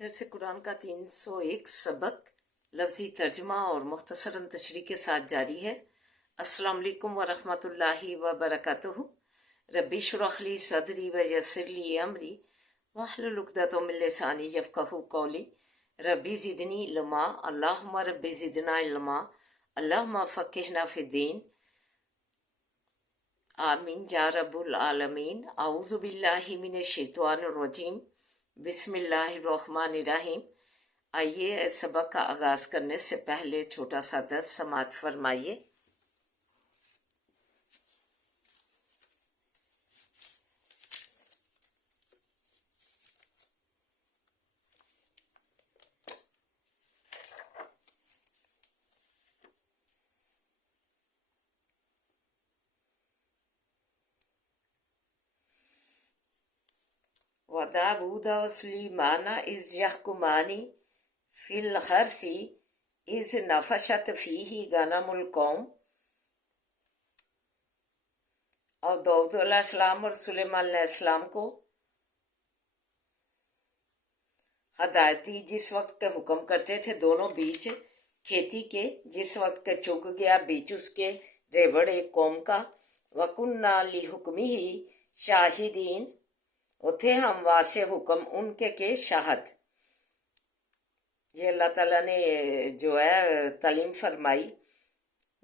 दरस कुरान का 301 सबक लफ्ज़ी तर्जुमा और मुख्तसरन तशरीह के साथ जारी है। अस्सलाम वालेकुम व रहमतुल्लाहि व बरकातुहू। रब्बी शुरह ली सदरी व यस्सिर ली अमरी वहलुल उक़दतम मिन लिसानी यफ़क़हू क़ौली। रब्बी ज़िदनी इल्मा, अल्लाहुम्मा रब्बी ज़िदना इल्मा, अल्लाहुम्मा फ़क़्हिना फ़िद्दीन। आमीन या रब्बुल आलमीन। औज़ु बिल्लाहि मिनश शैतानिर रजीम। बिस्मिल्लाहिर्रहमानिर्रहीम। आइए सबक का आगाज़ करने से पहले छोटा सा दर्स समाअत फरमाइए। व दाऊद व सुलैमान इज़ यहकुमानी फिल हर्सी इज़ नफशत फीही गनमुल कौम। और दाऊद अलैहिस्सलाम और सुलेमान अलैहिस्सलाम को हदायत दी जिस वक्त के हुक्म करते थे दोनों बीच खेती के, जिस वक्त के चुग गया बीच उसके रेवड़ एक कौम का। वकुन्ना ली हुक्मी ही शाहिदीन, उथे हम वासे हुक्म उनके के शाहद। ये अल्लाह ताला ने जो है तालीम फरमाई।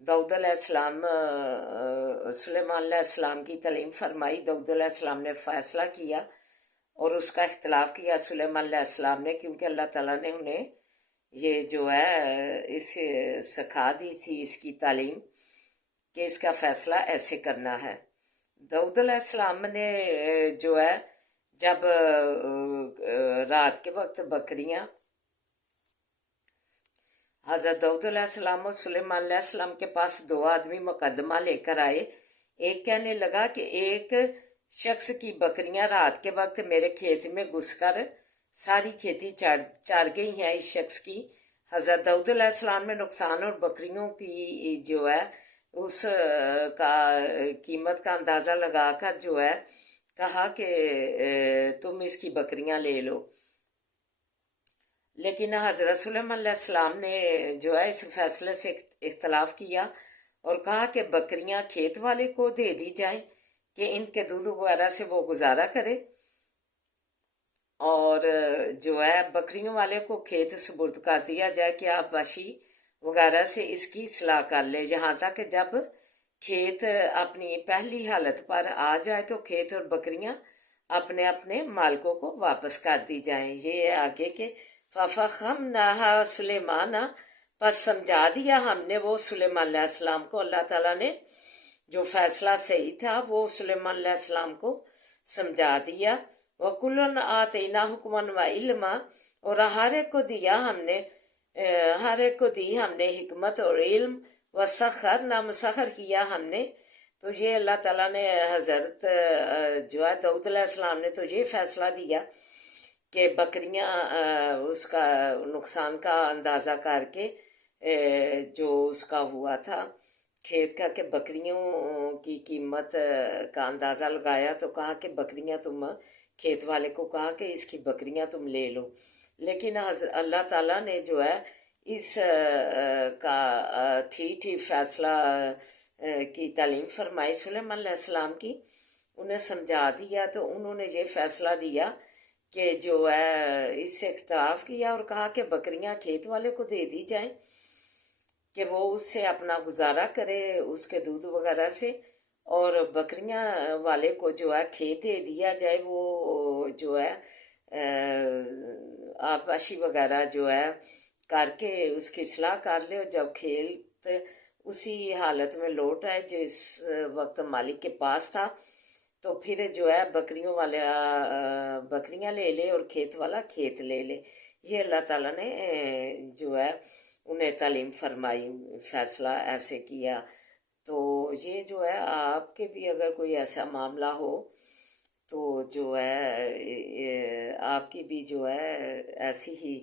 दाऊद अलैहिस्सलाम सुलेमान अलैहिस्सलाम की तालीम फरमाई। दाऊद अलैहिस्सलाम ने फ़ैसला किया और उसका इख्तलाफ किया सुलेमान अलैहिस्सलाम ने, क्योंकि अल्लाह ताला ने उन्हें ये जो है इस सिखा दी थी इसकी तालीम कि इसका फ़ैसला ऐसे करना है। दाऊद अलैहिस्सलाम ने जो है जब रात के वक्त बकरियां हज़रत दाऊद अलैहिस्सलाम और सुलेमान अलैहिस्सलाम के पास दो आदमी मुकदमा लेकर आए। एक कहने लगा कि एक शख्स की बकरियां रात के वक्त मेरे खेत में घुसकर सारी खेती चार गई हैं इस शख्स की। हज़रत दाऊद अलैहिस्सलाम ने नुकसान और बकरियों की जो है उस का कीमत का अंदाज़ा लगाकर जो है कहा कि तुम इसकी बकरियां ले लो। लेकिन हज़रत सुलेमान अलैहिस्सलाम ने जो है इस फैसले से इख्तलाफ किया और कहा कि बकरियां खेत वाले को दे दी जाएं कि इनके दूध वगैरह से वो गुजारा करे, और जो है बकरियों वाले को खेत सुपुर्द कर दिया जाए कि आप बाशी वगैरह से इसकी सलाह कर ले, यहाँ तक कि जब खेत अपनी पहली हालत पर आ जाए तो खेत और बकरियां अपने अपने मालिकों को वापस कर दी जाएं। ये आगे के फ़फ़हमनाहा सुलेमाना, पर समझा दिया हमने वो सुलेमान अलैहिस्सलाम को। अल्लाह ताला ने जो फ़ैसला सही था वो सुलेमान अलैहिस्सलाम को समझा दिया। वकुल्लन आतैना हुक्मन व इल्मा, और हर एक को दिया हमने हर एक को दी हमने हिकमत और इल्म। व सखर ना मुसखर किया हमने। तो ये अल्लाह ताला ने हज़रत जो है दाऊद अलैहिस्सलाम ने तो ये फ़ैसला दिया कि बकरियां उसका नुकसान का अंदाज़ा करके जो उसका हुआ था खेत का कि बकरियों की कीमत का अंदाज़ा लगाया, तो कहा कि बकरियां तुम खेत वाले को कहा कि इसकी बकरियां तुम ले लो। लेकिन अल्लाह ताला ने जो है इस का ठीक फ़ैसला की तालीम फरमाई सुलेमान अलैहिस्सलाम की। उन्हें समझा दिया तो उन्होंने ये फ़ैसला दिया कि जो है इससे इख्तलाफ किया और कहा कि बकरियां खेत वाले को दे दी जाएं कि वो उससे अपना गुजारा करे उसके दूध वगैरह से, और बकरियां वाले को जो है खेत दे दिया जाए, वो जो है आबाशी वगैरह जो है करके उसकी सलाह कर ले। और जब खेत उसी हालत में लौट आए जिस वक्त मालिक के पास था, तो फिर जो है बकरियों वाला बकरियां ले ले और खेत वाला खेत ले ले। ये अल्लाह ताला ने जो है उन्हें तालीम फरमाई, फ़ैसला ऐसे किया। तो ये जो है आपके भी अगर कोई ऐसा मामला हो तो जो है आपकी भी जो है ऐसी ही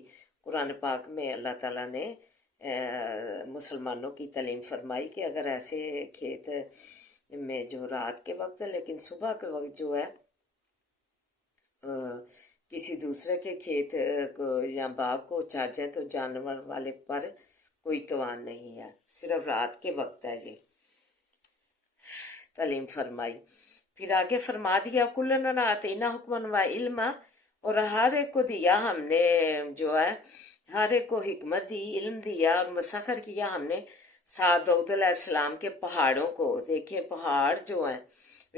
कुरान पाक में अल्लाह ताला ने मुसलमानों की तालीम फरमाई कि अगर ऐसे खेत में जो रात के वक्त है लेकिन सुबह के वक्त जो है کسی دوسرے کے کھیت کو یا باغ کو چار جائیں تو جانور والے پر کوئی توان نہیں ہے، صرف رات کے وقت ہے یہ تعلیم فرمائی۔ پھر آگے فرما دیا کلنا آتینا حکمن و علم، اور ہر ایک کو دیا ہم نے جو ہے، ہر ایک کو حکمت دی، علم دیا اور مسخر کیا ہم نے ساتھ داؤد علیہ السلام کے پہاڑوں کو۔ دیکھیں پہاڑ جو ہیں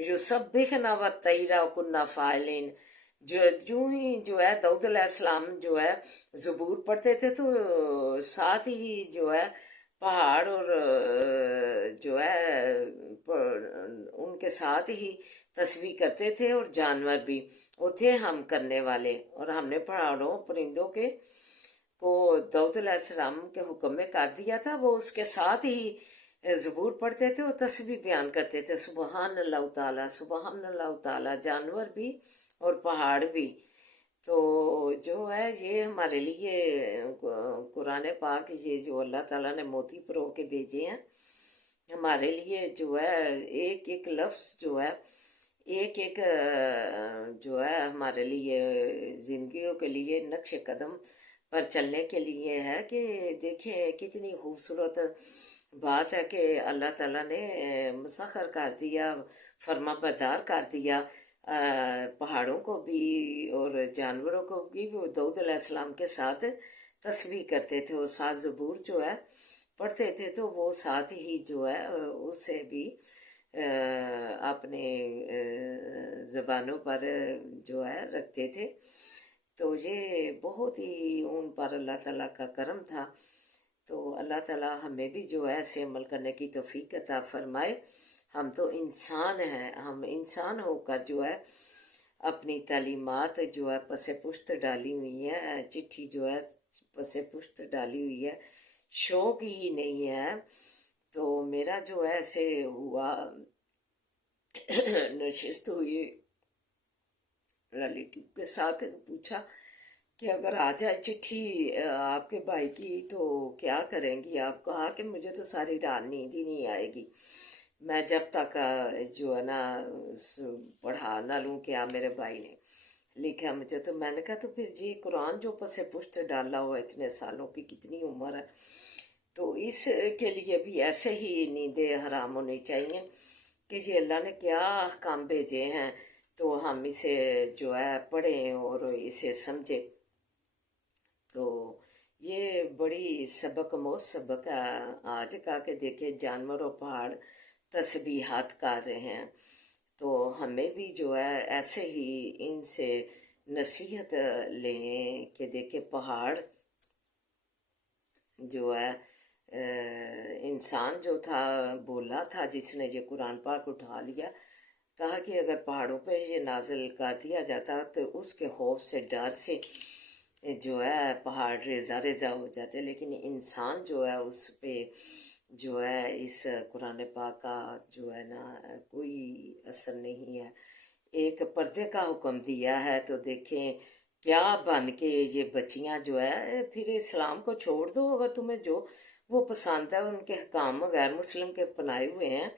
یسبحنا و طیرا کنا فاعلین، جو ہی جو ہے داؤد علیہ السلام جو ہے زبور پڑھتے تھے تو ساتھ ہی جو ہے پہاڑ اور جو ہے ان کے ساتھ ہی تسبیح کرتے تھے، اور جانور بھی وہ تھے ہم کرنے والے، اور ہم نے پہاڑوں پرندوں کے کو داؤد علیہ السلام کے حکم میں کر دیا تھا، وہ اس کے ساتھ ہی زبور پڑھتے تھے اور تسبیح بیان کرتے تھے، سبحان اللہ تعالیٰ سبحان اللہ تعالیٰ، جانور بھی اور پہاڑ بھی۔ تو جو ہے یہ ہمارے لیے قرآن پاک یہ جو اللہ تعالیٰ نے موتی پرو کے بھیجے ہیں ہمارے لیے، جو ہے ایک ایک لفظ جو ہے ایک ایک جو ہے ہمارے لیے زندگیوں کے لیے نقش قدم پر چلنے کے لیے ہے، کہ دیکھیں کتنی خوبصورت بات ہے کہ اللہ تعالیٰ نے مسخر کر دیا، فرما بردار کر دیا پہاڑوں کو بھی اور جانوروں کو بھی۔ وہ داؤد علیہ السلام کے ساتھ تسبیح کرتے تھے اور ساتھ زبور جو ہے پڑھتے تھے، تو وہ ساتھ ہی جو ہے اسے بھی اپنے زبانوں پر جو ہے رکھتے تھے۔ تو یہ بہت ہی ان پر اللہ تعالیٰ کا کرم تھا۔ تو اللہ تعالیٰ ہمیں بھی جو ہے ایسے عمل کرنے کی توفیق عطا فرمائے۔ ہم تو انسان ہیں، ہم انسان ہو کر جو ہے اپنی تعلیمات جو ہے پس پشت ڈالی ہوئی ہیں، چٹھی جو ہے پس پشت ڈالی ہوئی ہے، شوق ہی نہیں ہے۔ تو میرا جو ہے ایسے ہوا نشست ہوئی ریلیٹیو کے ساتھ، پوچھا کہ اگر آ جائے چٹھی آپ کے بھائی کی تو کیا کریں گی آپ؟ کہا کہ مجھے تو ساری رات نیند ہی نہیں آئے گی، میں جب تک جو ہے نا پڑھا نہ لوں کیا میرے بھائی نے لکھا مجھے۔ تو میں نے کہا تو پھر جی قرآن جو پس پشت ڈالا ہوا اتنے سالوں کی کتنی عمر ہے، تو اس کے لیے بھی ایسے ہی نیندیں حرام ہونی چاہیے کہ یہ اللہ نے کیا احکام بھیجے ہیں، تو ہم اسے جو ہے پڑھیں اور اسے سمجھیں۔ تو یہ بڑی سبق موت سبق ہے آج کا، کہ دیکھیں جانور و پہاڑ تسبیحات کر رہے ہیں، تو ہمیں بھی جو ہے ایسے ہی ان سے نصیحت لیں کہ دیکھیں پہاڑ جو ہے انسان جو تھا بولا تھا جس نے یہ قرآن پاک اٹھا لیا، کہا کہ اگر پہاڑوں پہ یہ نازل کر دیا جاتا تو اس کے خوف سے ڈر سے جو ہے پہاڑ ریزہ ریزہ ہو جاتے، لیکن انسان جو ہے اس پہ جو ہے اس قرآن پاک کا جو ہے نا کوئی اثر نہیں ہے۔ ایک پردے کا حکم دیا ہے تو دیکھیں کیا بن کے یہ بچیاں جو ہے، پھر اسلام کو چھوڑ دو، اگر تمہیں جو وہ پسند ہے ان کے حکام غیر مسلم کے اپنائے ہوئے ہیں،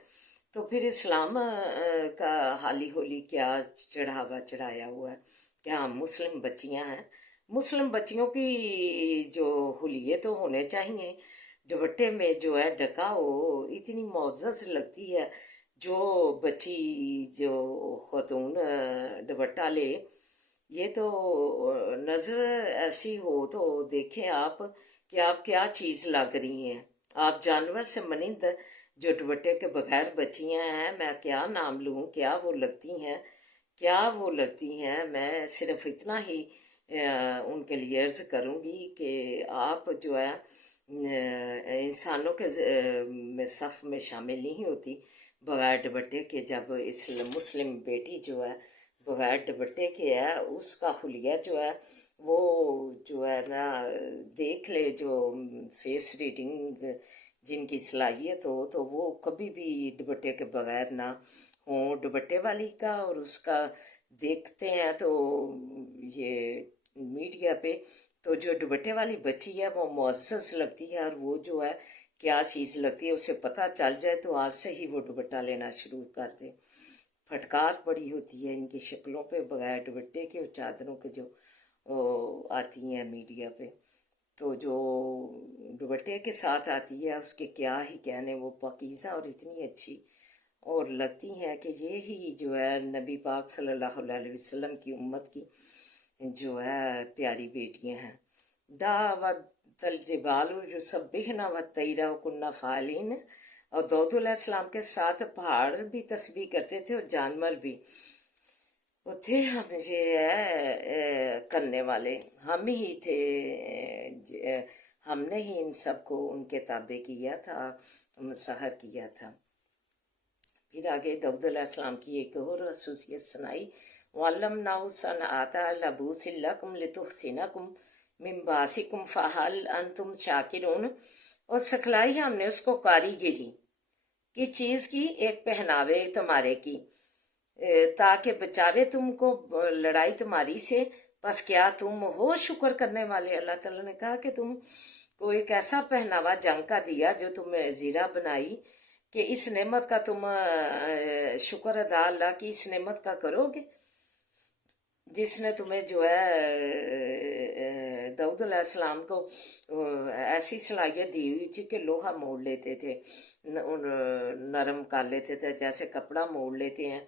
تو پھر اسلام کا حالی ہولی کیا چڑھاوا چڑھایا ہوا ہے کہ ہم مسلم بچیاں ہیں۔ مسلم بچیوں کی جو حلیے تو ہونے چاہیے، دوپٹے میں جو ہے ڈھکا ہو، اتنی معزز لگتی ہے جو بچی جو خاتون دوپٹہ لے، یہ تو نظر ایسی ہو تو دیکھیں آپ کہ آپ کیا چیز لگ رہی ہیں۔ آپ جانور سے منند جو دوپٹے کے بغیر بچیاں ہیں، میں کیا نام لوں، کیا وہ لگتی ہیں، کیا وہ لگتی ہیں۔ میں صرف اتنا ہی ان کے لیے عرض کروں گی کہ آپ جو ہے انسانوں کے میں صف میں شامل نہیں ہوتی بغیر دوپٹے کے۔ جب اس مسلم بیٹی جو ہے بغیر دوپٹے کے ہے، اس کا حلیہ جو ہے وہ جو ہے نا دیکھ لے، جو فیس ریڈنگ جن کی صلاحیت ہو تو وہ کبھی بھی دوپٹے کے بغیر نہ ہوں۔ دوپٹے والی کا اور اس کا دیکھتے ہیں تو یہ میڈیا پہ، تو جو دوپٹے والی بچی ہے وہ معزز لگتی ہے، اور وہ جو ہے کیا چیز لگتی ہے اسے پتہ چل جائے تو آج سے ہی وہ دوپٹہ لینا شروع کر دے۔ फटकार पड़ी होती है इनकी शक्लों पे, बगैर दुपट्टे के और चादरों के जो आती हैं मीडिया पे, तो जो दुपट्टे के साथ आती है उसके क्या ही कहने, वो पाकीज़ा और इतनी अच्छी और लगती हैं कि ये ही जो है नबी पाक सल्लल्लाहु अलैहि वसल्लम की उम्मत की जो है प्यारी बेटियां हैं। दावतल जिबाल जो सब्बिहना व तैरा कुन्ना फालिन, और दाऊद अलैहिस्सलाम के साथ पहाड़ भी तस्बीह करते थे और जानवर भी, वो थे हम ये है करने वाले, हम ही थे। हमने ही इन सबको उनके ताबे किया था, मुसहर किया था। फिर आगे दाऊद अलैहिस्सलाम की एक और खसूसियत सुनाई, वल्लमनाहु सनअता लबूसिन लकुम लितुहसिनकुम मिन बासिकुम फहल अंतुम शाकिरून, और सिखलाई हमने उसको कारीगिरी की चीज़ की, एक पहनावे तुम्हारे की, ताकि बचावे तुमको लड़ाई तुम्हारी से, बस क्या तुम हो शुक्र करने वाले। अल्लाह ताला ने कहा कि तुम को एक ऐसा पहनावा जंग का दिया जो तुम्हें ज़ीरा बनाई, कि इस नेमत का तुम शुक्र अदा अल्लाह की इस नेमत का करोगे जिसने तुम्हें जो है दाऊद अलैहिस्सलाम को ऐसी सलाहियत दी हुई थी कि लोहा मोड़ लेते थे, नरम कर लेते थे, जैसे कपड़ा मोड़ लेते हैं,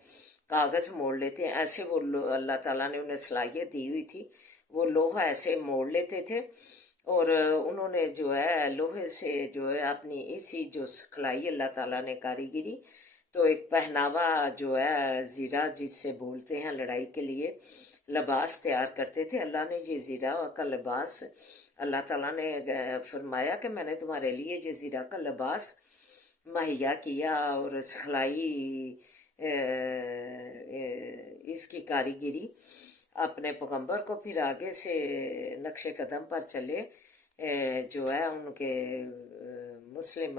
कागज़ मोड़ लेते हैं, ऐसे वो अल्लाह ताला ने उन्हें सलाहियत दी हुई थी, वो लोहा ऐसे मोड़ लेते थे। और उन्होंने जो है लोहे से जो है अपनी इसी जो सिखलाई अल्लाह ताला ने कारीगिरी, तो एक पहनावा जो है ज़ीरा जिससे बोलते हैं लड़ाई के लिए, लिबास तैयार करते थे। अल्लाह ने ये ज़ीरा का लिबास, अल्लाह ताला ने फरमाया कि मैंने तुम्हारे लिए ये ज़ीरा का लिबास मुहैया किया, और सिखलाई इसकी कारीगिरी अपने पैगंबर को फिर आगे से नक्शे कदम पर चले जो है उनके मुस्लिम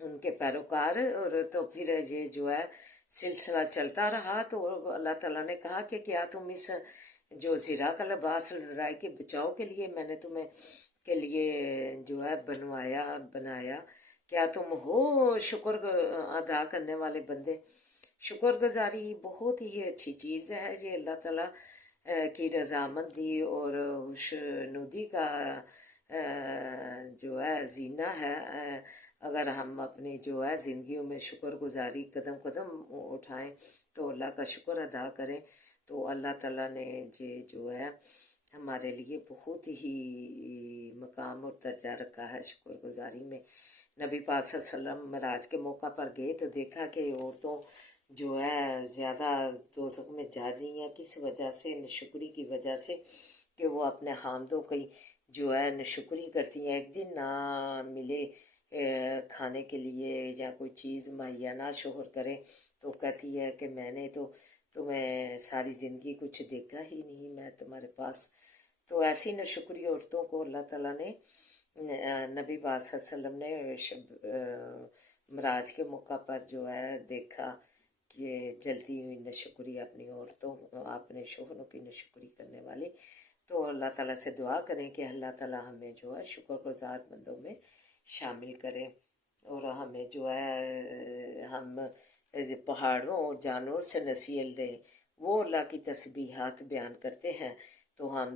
उनके पैरोकार, और तो फिर ये जो है सिलसिला चलता रहा। तो अल्लाह ताला ने कहा कि क्या तुम इस जो ज़ीरा का लिबास लड़ाई के बचाव के लिए मैंने तुम्हें के लिए जो है बनाया, क्या तुम हो शुक्र अदा करने वाले बंदे। शुक्रगुजारी बहुत ही अच्छी चीज़ है, ये अल्लाह ताला की रज़ामंदी और खुशनुदी का जो है जीना है। अगर हम अपनी जो है ज़िंदगियों में शुक्रगुजारी कदम कदम उठाएं, तो अल्लाह का शुक्र अदा करें, तो अल्लाह ताला ने ये जो है हमारे लिए बहुत ही मकाम और दर्जा रखा है शुक्रगुजारी में। नबी पाक सल्लल्लाहु अलैहि वसल्लम मराज के मौका पर गए तो देखा कि औरतों जो है ज़्यादा दोज़ख में जा रही हैं, किस वजह से, नशुक्री की वजह से, कि वो अपने खामदों की जो है नशुक्री करती हैं। एक दिन ना मिले खाने के लिए या कोई चीज़ मुहैया ना शोहर करें, तो कहती है कि मैंने तो तुम्हें सारी ज़िंदगी कुछ देखा ही नहीं, मैं तुम्हारे पास। तो ऐसी नशुक्री औरतों को अल्लाह ताला ने नबी पाक सल्लल्लाहु अलैहि वसल्लम ने मराज के मौका पर जो है देखा कि जलती हुई नशुक्री अपनी औरतों, अपने शोहरों की नशुक्री करने वाली। तो अल्लाह ताला से दुआ करें कि अल्लाह ताला हमें जो है शुक्रगुजार बंदों में शामिल करें, और हमें जो है हम पहाड़ों और जानवरों से नसीहत लें। वो अल्लाह की तस्बीहात बयान करते हैं, तो हम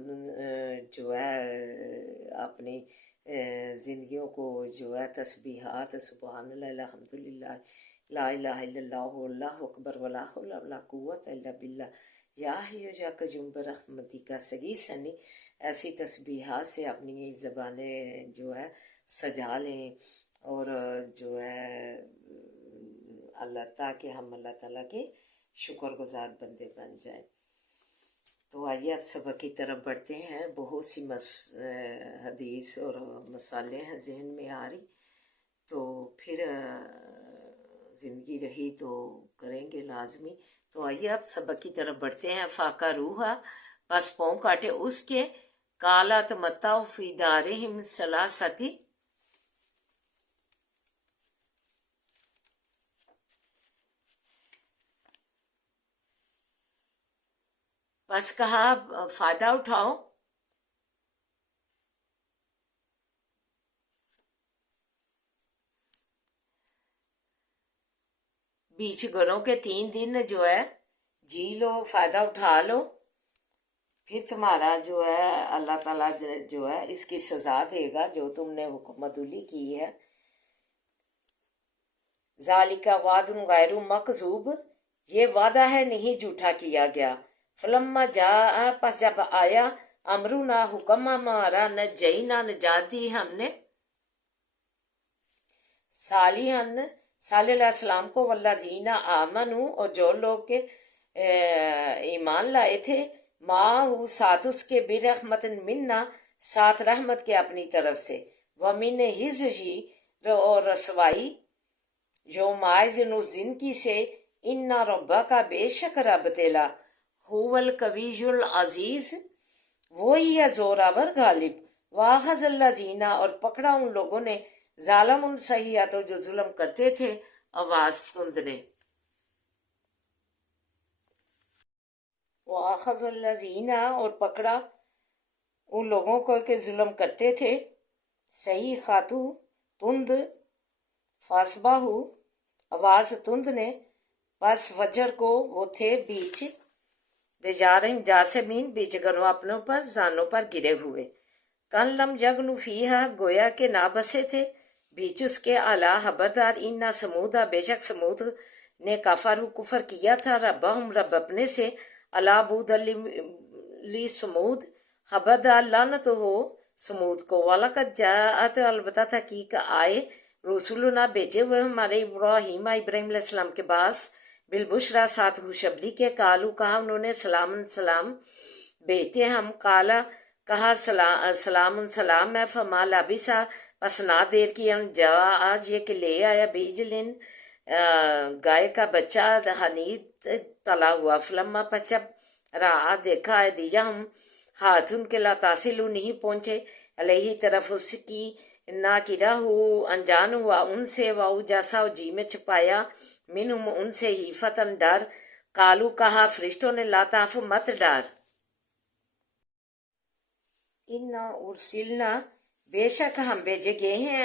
जो है अपनी ज़िंदगियों को जो है तस्बीहात सुबहान अल्लाह अल्हम्दुलिल्लाह ला इलाहा इल्लल्लाहु अल्लाहु अकबर वला हौला वला कुव्वता इल्ला बिल्लाह या हय्यु या क़य्यूम बिरहमतिका सगी सनी, ऐसी तस्बीहात से अपनी ज़बानें जो है सजा लें, और जो है अल्लाह ताकि हम अल्लाह ताला के शुक्रगुजार बंदे बन जाएं। तो आइए अब सबक की तरफ बढ़ते हैं। बहुत सी हदीस और मसाले हैं जहन में आ रही, तो फिर ज़िंदगी रही तो करेंगे लाजमी। तो आइए अब सबक की तरफ बढ़ते हैं। फाका रूहा बस पाँव काटे उसके, कालत मत्ता फी दारिहिम सलासती, बस कहा फ़ायदा उठाओ बीच घरों के 3 दिन जो है जी लो, फ़ायदा उठा लो, फिर तुम्हारा जो है अल्लाह ताला जो है इसकी सज़ा देगा जो तुमने हुक्मतुली की है। ज़ालिका वादुन गैरु मकज़ूब, ये वादा है नहीं झूठा किया गया। फलम्मा जा, पस जब आया अमरुना, हुक्म हमारा, नजैना नजात दी हमने सालिहन साले अलैहिस्सलाम को, वल्लज़ीना आमनू, और जो लोग के ईमान लाए थे, माहू साथ उसके, बिरहमतिन मिन्ना, साथ रहमत के अपनी तरफ से, वमिन हिज़्ज़ी, और रसवाई जो माइज़न उस जिनकी से, इन्ना रब्बा का, बेशक रब तेला, हुवल कवीयुल अजीज़, वो ही है जोरावर गालिब। वाखज़ल्लज़ीना, और पकड़ा उन लोगों ने, जालम उन सहियातों जो जुल्म करते थे, आवाज़ तुंद ने। वाखज़ल्लज़ीना, और पकड़ा उन लोगों को के जुल्म करते थे, सही खातू तुंद, फासबाहू आवाज़ तुंद ने, बस फजर को वो थे बीच दिजारिन जासमीन, बीच घरों अपनों पर, जानों पर गिरे हुए। कन लम यगनु फीहा, गोया के ना बसे थे बीच उसके, आला खबरदार, इन्ना समूदा, बेशक समूद ने काफारू कुफर किया था, रब्बहुम रब अपने से, अला बूद ली समूद, खबरदार लानत हो समूद को, वाला का जात, अलबत्ता तहकीक आए, रसूलुना भेजे हुए हमारे, इब्राहीम अलैहिस्सलाम के पास, बिलबुशरा साथ खुशबरी के, कालू कहा उन्होंने, सलाम सलाम भेजते हम, काला कहा सलाम सलाम है, फमा लाबिसा, बस ना देर की, जा आज ये कि ले आया, बीजलिन गाय का बच्चा, हनीत तला हुआ, फलम्मा पचप रहा देखा है, दिया हम हाथ उनके, लातासिलू नहीं पहुंचे, अलही तरफ उसकी, ना किरा हो अनजान हुआ उनसे, वाऊ जैसा जी में छुपाया, मिनहुम उनसे ही, फतन डर, कालू कहा फरिश्तों ने, लाताफ मत डर, इन्ना उर्सिलना, बेशक हम भेजे गए हैं,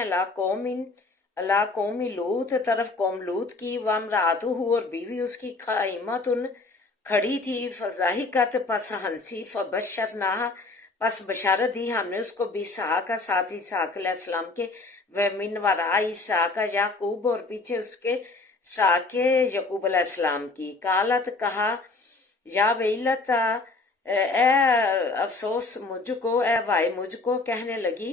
अला कौमी लूत, तरफ कौम लूत की, वमरातुहु, और बीवी उसकी, काइमतुन खड़ी थी, फज़ाहिकत पस हंसी, फबशरनाहा, पस बशारत दी हमने उसको, बिसहाक का साथ इसहाक अलैहिस्सलाम के, व मिन वरा इसहाक याकूब, और पीछे उसके साके यकूब अलैहिस्सलाम की। कालत कहा, या वैलता, ए अफसोस मुझको, ए वाय मुझको, कहने लगी,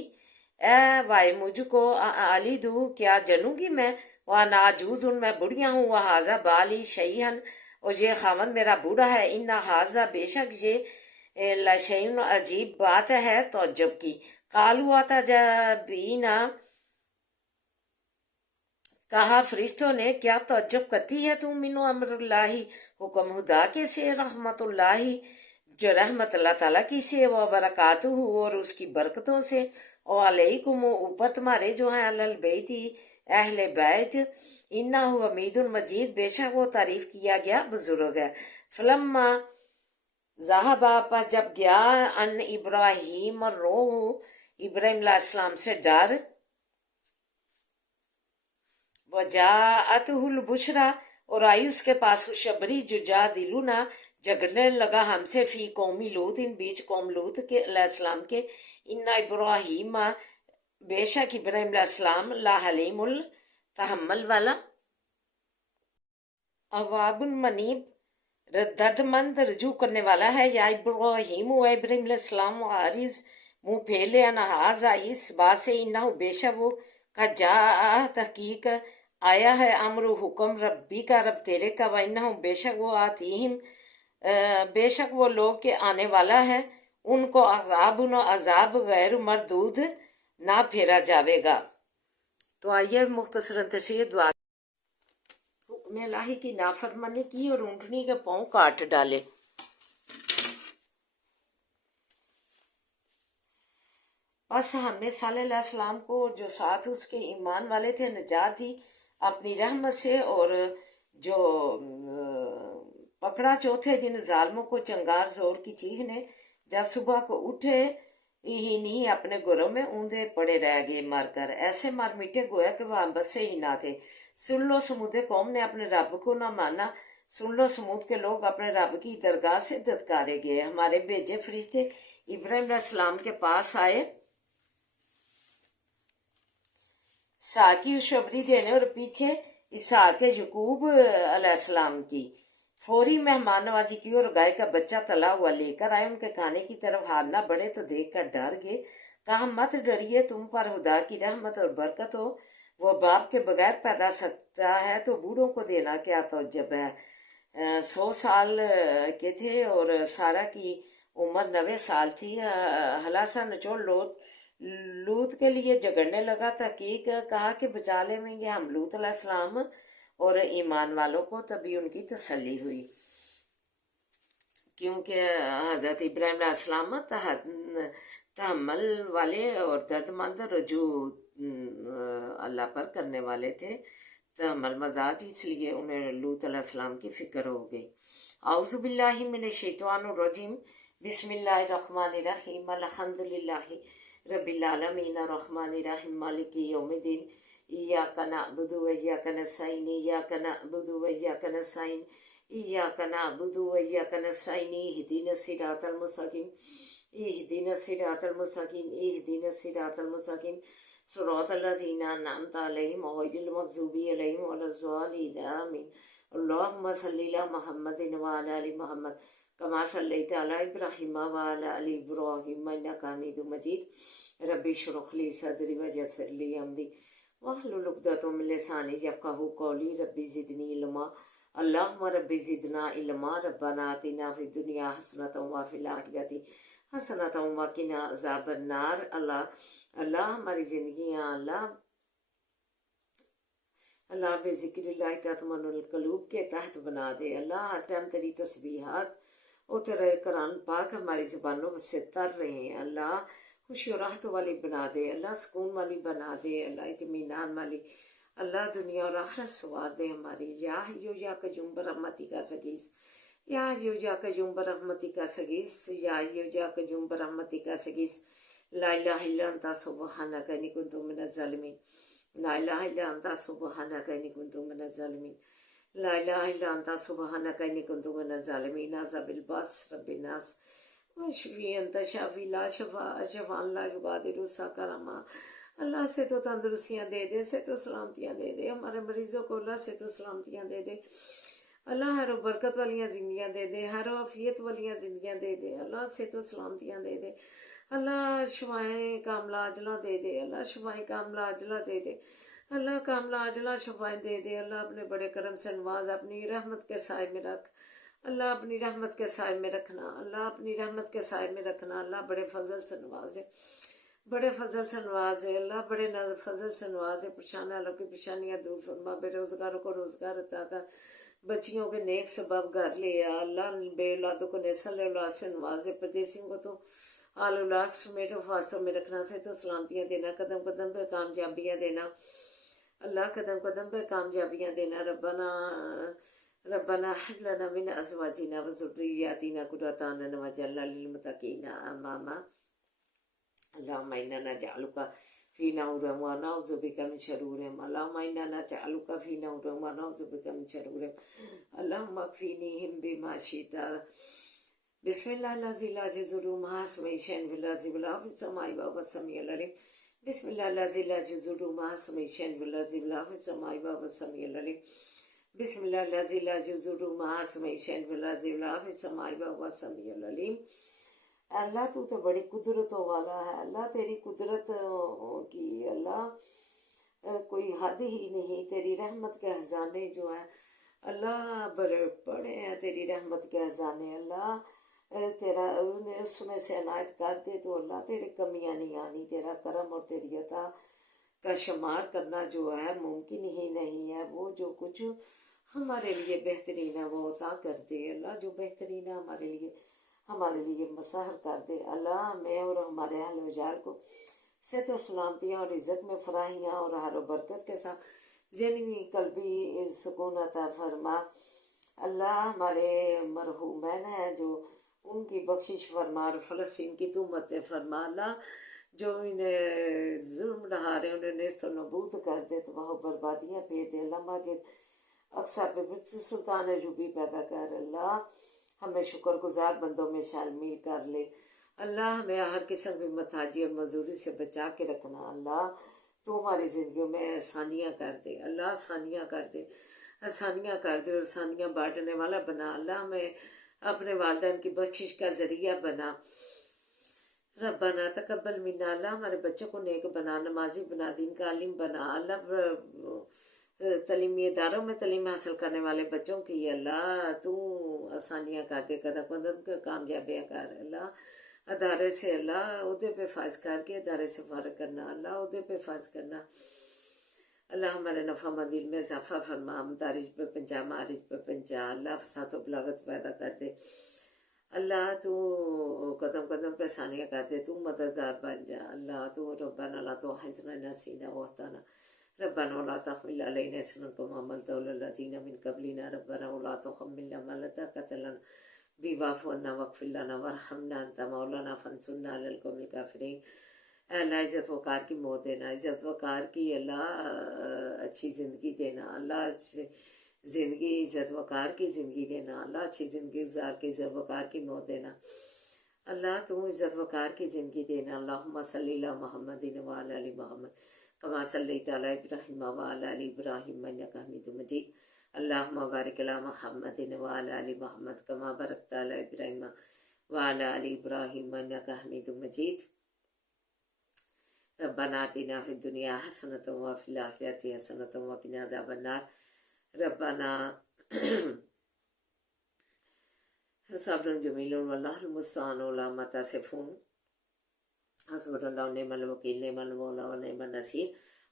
ए वाय मुझको, आली दू, क्या जनूंगी मैं, वह नाजूज उन, मैं बुढ़िया हूँ, वह हाजा बाली शईहन, और ये खामन मेरा बूढ़ा है, इन्ना हाजा, बेशक ये लशैन अजीब बात है तौज्जुब की। कालू आता जबीना, कहा फरिश्तों ने, क्या तौज्जुब करती है तुम, मिनो अमरुल्लाही, हुक्म खुदा के से, रहमतुल्लाही, जो रहमत अल्लाह ताला की से, वह बरकातुहु, और उसकी बरकतों से, और अलैकुम, ऊपर तुम्हारे जो हैं, अहल बैती, अहले बैत, इन्ना हु हमीदुल मजीद, बेशक वो तारीफ किया गया बुजुर्ग है। फलम्मा ज़ाहबा, पर जब गया, अन इब्राहीम रोह, इब्राहिम अलैहिस्सलाम से डर, वजाअतहुल बुशरा, और आई उसके पास खुशबरी, जुजा दिलुना, झगड़ने लगा हमसे, फी कौमी लूत, इन बीच कौम लूत के अलैहिस्सलाम के, इन्ना इब्राहीम, बेशक इब्राहिम अलैहिस्सलाम, ला हलीमुल तहम्मल वाला, अवाबुल मनीब, दर्दमंद रजू करने वाला है, या इब्राहीम व इब्राहिम अलैहिस्सलाम, आरिज मुँह फेले, अनहाजा, इस बात से, इन्ना बेशक वो का जा तहकीक आया है, अमरु हुक्म रब्बी का, रब तेरे का, वन्ना बेशक वो आतीहिम, बेशक वो लोग के आने वाला है, उनको अजाब गैर मरदूद ना फेरा जावेगा। तो आइए मुख्तसरन तशरीह दुआ। हुक्म इलाही की नाफरमानी की और ऊँटनी के पाँव काट डाले। बस हमने सालेह अलैहिस्सलाम को और जो साथ उसके ईमान वाले थे निजात दी अपनी रहमत से, और जो पकड़ा चौथे दिन जालमों को चंगार जोर की चीख ने, जब सुबह को उठे नहीं अपने घरों में ऊंधे पड़े रह गए मर कर, ऐसे मर मिटे गोया कि वहां बसे ही ना थे। सुन लो समूदे कौम ने अपने रब को ना माना, सुन लो समूद के लोग अपने रब की दरगाह से धत्कारे गए। हमारे भेजे फरिश्ते इब्राहिम अलैहिस्सलाम के पास आए इसहाक की खुशखबरी देने, और पीछे इसहाक यकूब अलैहिस्सलाम की फौरी मेहमान नवाजी की, और गाय का बच्चा तला हुआ लेकर आए। उनके खाने की तरफ हाथ न बढ़े तो देख कर डर गए। कहा मत डरिए, तुम पर खुदा की रहमत और बरकत हो। वो बाप के बगैर पैदा सकता है तो बूढ़ों को देना क्या तौजब है। 100 साल के थे और सारा की उम्र 90 साल थी। हलासा नचोड़ लूत के लिए झगड़ने लगा। तहकीक कहा कि बचा लेंगे हम लूत अलैहिस्सलाम और ईमान वालों को। तभी उनकी तसल्ली हुई, क्योंकि हज़रत इब्राहिम अलैहिस्सलाम तहम्मुल वाले और दर्दमंद रजू अल्लाह पर करने वाले थे, तहम्मुल मजाज, इसलिए उन्हें लूत अलैहिस्सलाम की फ़िक्र हो गई। औज़ु बिल्लाहि मिनश शैतानिर रजीम, बिस्मिल्लाहिर रहमानिर रहीम, अल्हम्दुलिल्लाहि रब्बिल आलमीन, अर्रहमानिर रहीम, मालिकि यौमिद्दीन, इय्याका नअबुदु व इय्याका नस्तईन, इय्याका नअबुदु व इय्याका नस्तईन, इय्याका नअबुदु व इय्याका नस्तईन, इहदिनस सिरातल मुस्तकीम, इहदिनस सिरातल मुस्तकीम, इहदिनस सिरातल मुस्तकीम, सिरातल लज़ीना अनअमता अलैहिम गैरिल मग़ज़ूबि अलैहिम वलज़्ज़ालिन, आमीन। अल्लाहुम्मा सल्लि अला मुहम्मदिन व अला आलि मुहम्मद कमा सल्लैता अला इब्राहीम व अला आलि इब्राहीम इन्नका हमीदुम मजीद। रब्बि इश्रह ली सदरी व यस्सिर ली अमरी वहलुल उक़दतम मिन लिसानी यफ़क़हू क़ौली। रब्बि ज़िदनी इल्मा, अल्लाहुम्मा रब्बि ज़िदना इल्मा। रब्बना आतिना फ़िद दुनिया हसनतन व फ़िल आखिरति हसनतन व क़िना अज़ाबन नार। अल्लाह हमारी ज़िंदगियाँ अल्लाह बेज़िक्रिल्लाह तत्मइन्नुल क़ुलूब के तहत बना दे। अल्लाह हर टाइम तेरी तस्बीहात और तेरा कुरान पाक हमारी ज़ुबानों से तर रहे हैं। अल्लाह खुशी और राहत वाली बना दे, अल्लाह सुकून वाली बना दे, अल्लाह इत्मीनान वाली, अल्लाह दुनिया और आखिरत सवार दे हमारी। या हय्यु या क़य्यूम बरहमतिका सगीस, या हय्यु या क़य्यूम बरहमतिका सगीस, या हय्यु या क़य्यूम बरहमतिका सगीस। ला इलाहा इल्ला अंता सुब्हानका इन्नी कुन्तु मिनज़ ज़ालिमीन, ला इलाहा इल्ला अंता सुब्हानका इन्नी कुन्तु मिनज़ ज़ालिमीन, ला इलाहा इल्ला अंता सुब्हानका इन्नी कुन्तु मिनज़ ज़ालिमीन। अज़ाबिल बास रब्बिन नास वशफी अंता शाफी ला शफा शफान ला युगादिरु सक़मा। अल्लाह से तो तंदुरुस्तियाँ दे दे, से तो सलामतियाँ दे दे, हमारे मरीज़ों को अल्लाह से तो सलामतियाँ दे दे। अल्लाह हर बरकत वालियाँ ज़िंदगियाँ दे दे, हर आफियत वालियाँ ज़िंदगियाँ दे दे, अल्लाह से तो सलामतियाँ दे दे। अल्लाह शफाएँ कामला अजला दे दे, अल्लाह शफाएँ कामला अजला दे दे, अल्लाह कामला अजला शफाएँ दे दे। अल्लाह अपने बड़े करम से नवाज, अपनी रहमत के साए में रख। अल्लाह अपनी रहमत के साए में रखना, अल्लाह अपनी रहमत के साए में रखना। अल्लाह बड़े फजल से नवाजे, बड़े फजल से नवाजे, अल्लाह बड़े फजल से नवाजे। परेशान वालों की परेशानियाँ दूर फरमा, बेरोजगारों को रोजगार अता कर, बच्चियों के नेक सबब घर ले आ। अल्लाह बे औलादों को नेसल औलाद से नवाजे, परदेसियों को तो आल औलाद समेत हिफाजतों में रखना, से तो सलामतियाँ देना, कदम कदम पे कामयाबियाँ देना। अल्लाह कदम कदम पे कामयाबियाँ देना। रब्बना हब लना मिन अज़वाजिना व ज़ुर्रिय्यातिना क़ुर्रता अ'युन वज'अलना लिल-मुत्तक़ीना इमामा। अल्लाहुम्मा इन्ना नजअलुका फ़ी नहुरिहिम व नऊज़ु बिका मिन शुरूरिहिम। अल्लाहुम्मा इन्ना नजअलुका फ़ी नहुरिहिम व नऊज़ु बिका मिन शुरूरिहिम। अल्लाहुम्मा अक्फ़िनीहिम बिमा शि'ता। बिस्मिल्लाहिल्लज़ी ला यज़ुरु म'a इस्मिही शै'उन फ़िल अर्ज़ि व ला फ़िस समाई व हुवस समीउल अलीम। बिस्मिल्लाहिल्लज़ी ला यज़ुरु म'a इस्मिही शै'उन फ़िल अर्ज़ि व ला फ़िस समाई व हुवस समीउल अलीम। बिस्मिल्लाहिल्लज़ी ला यज़ुरु म'a इस्मिही शै'उन फ़िल अर्ज़ि व ला फ़िस समाई व हुवस समीउल अलीम। अल्लाह तू तो बड़ी कुदरतों वाला है। अल्लाह तेरी कुदरत की अल्लाह कोई हद ही नहीं। तेरी रहमत के खजाने जो है अल्लाह बड़े बड़े हैं, तेरी रहमत के खजाने। अल्लाह तेरा उसमें से अनायत कर दे तो अल्लाह तेरी कमियां नहीं आनी। तेरा करम और तेरी अता का शुमार करना जो है मुमकिन ही नहीं है। वो जो कुछ हमारे लिए बेहतरीन है वो अता कर दे। अल्लाह जो बेहतरीन है हमारे लिए मसहर कर दे। अल्लाह हमें और हमारे अहल वजार को सेहत और सलामतियाँ और इज़्ज़त में फराहियाँ और हर बरकत के साथ ज़हनी कल्बी सुकून अता फरमा। अल्लाह हमारे मरहूमैन हैं जो ان کی بخشش فرما، اور فلسطین کی تو مت فرما اللہ، جو انہیں ظلم ڈھا رہے ہیں انہیں نیست و نبود کر دے، تو وہ بربادیاں بھیج دے اللہ۔ ماجد اقصیٰ پہ سلطان ایوبی پیدا کر اللہ، ہمیں شکر گزار بندوں میں شامل کر لے اللہ، ہمیں ہر قسم کی محتاجی اور مزدوری سے بچا کے رکھنا اللہ، تو ہماری زندگیوں میں آسانیاں کر دے اللہ، آسانیاں کر دے، آسانیاں کر دے، اور آسانیاں بانٹنے والا بنا اللہ، ہمیں اپنے والدین کی بخشش کا ذریعہ بنا ربنا تقبل منا اللہ، ہمارے بچوں کو نیک بنا، نمازی بنا، دین کا عالم بنا اللہ، تعلیمی اداروں میں تعلیم حاصل کرنے والے بچوں کی اللہ تو آسانیاں کر دے، قدم قدم کے کامیابیاں کر اللہ، ادارے سے اللہ عہدے پہ فائز کر کے ادارے سے فارغ کرنا اللہ، عہدے پہ فائز کرنا اللہ، ہمارے نفع مندی میں اضافہ فرما، دارج پہ پنجا، مارج پہ پنجا اللہ، فساد و بلاغت پیدا کر دے اللہ، تو قدم قدم پہ آسانیاں کر دے، تو مددگار بن جا اللہ، تو ربنا لا تؤاخذنا إن نسينا وأخطأنا ربنا ولا تحمل علينا إصرا كما حملته على الذين من قبلنا ربنا ولا تحملنا ما لا طاقة لنا به واعف عنا واغفر لنا وارحمنا أنت مولانا فانصرنا على القوم الكافرين۔ اے اللہ عزت وقار کی موت دینا، عزت وقار کی اللہ اچھی زندگی دینا اللہ، اچھی زندگی عزت وقار کی زندگی دینا اللہ، اچھی زندگی گزار کے عزت وقار کی موت دینا اللہ، تو عزت وقار کی زندگی دینا اللہم صلی علی محمد وعلی آل محمد کما صلیت علی ابراہیم وعلی آل ابراہیم انک حمید مجید، اللہم بارک علی محمد وعلی آل محمد کما بارکت علی ابراہیم وعلی آل ابراہیم انک حمید مجید، ربنا آتنا فی الدنیا حسنۃ وفی الآخرۃ حسنۃ وقنا عذاب النار، ربنا صبر جمیل واللہ المستعان علی ما تصفون، حسبنا اللہ ونعم الوکیل نعم المولا ونعم النصیر،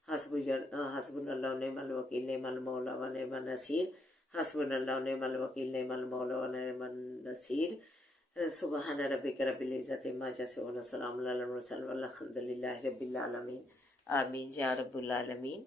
حسبنا اللہ ونعم الوکیل نعم المولا ونعم النصیر، حسبنا اللہ ونعم الوکیل نعم المولا ونعم النصیر، سبحان ربک رب العزت عما یصفون وسلام علی المرسلین والحمد للہ رب العالمین، آمین یا رب العالمین۔